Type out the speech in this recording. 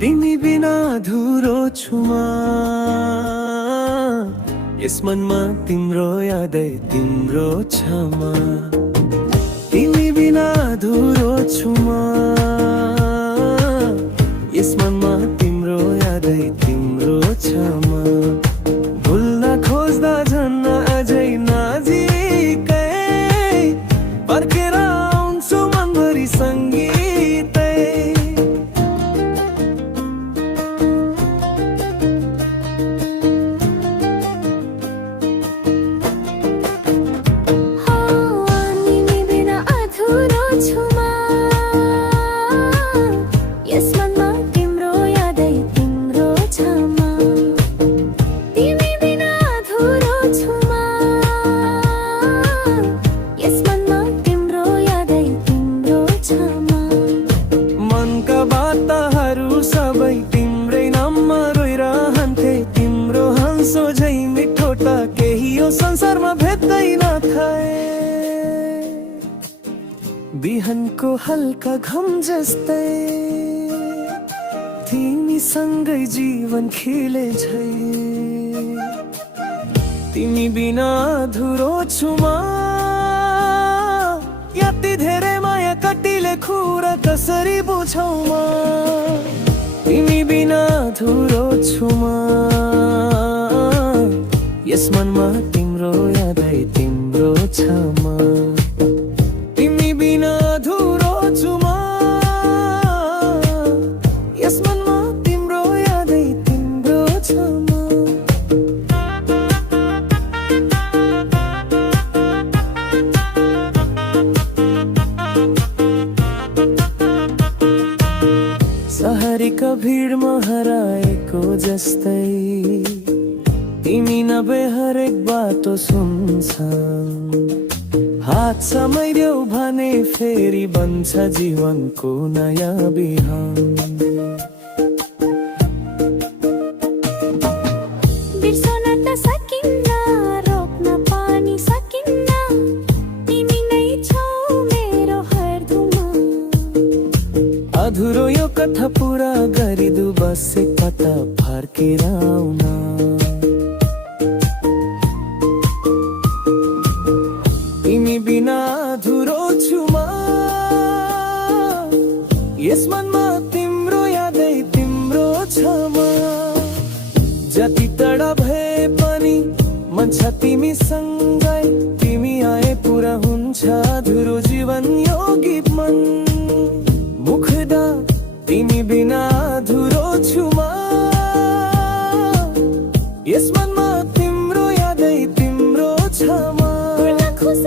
तिमी बिना अधुरो छु म यस मनमा तिम्रो यादै तिम्रो क्षमा तिमी बिना अधुरो छु म यस मनमा तिम्रो यादै तिम्रो क्षमा भुल्न खोज्दा झन् अझै नजिकै पर्खेर आउँछु मनभरि सङ्गीतै सोझै मिठोटा केही यो संसारमा भेट्दैन थाए बिहानको हल्का घम जस्तै तिमी सँगै जीवन खिले झै तिमी बिना अधुरो छु म यति धेरै माया कतिले खुरा कसरी बुझौ म तिमी बिना अधुरो छु म यस मनमा तिम्रो यादै तिम्रो क्षमा तिमी बिना अधुरो छु म यस मनमा तिम्रो यादै तिम्रो क्षमा सहरीका भिडमा हराएको जस्तै तिमी नभए हरेक बाटो सुनसान हात समाइदेऊ भने फेरि बन्छ जीवनको नयाँ बिहान बिर्सन त सकिन्न रोक्न पनि सकिन्न तिमी नै छौ मेरो हरदममा अधुरो यो कथा पुरा गरिदु बस एकपल्ट फर्केर आउन तिमी बिना अधुरो छु म यस मनमा तिम्रो यादै तिम्रो क्षमा जति टाढा भए पनि मन छ तिमी सँगै तिमी आए पुरा हुन्छ अधुरो जीवन यो गीत मन मुखदा तिमी बिना अधुरो छु म यस मनमा तिम्रो यादै तिम्रो क्षमा खुस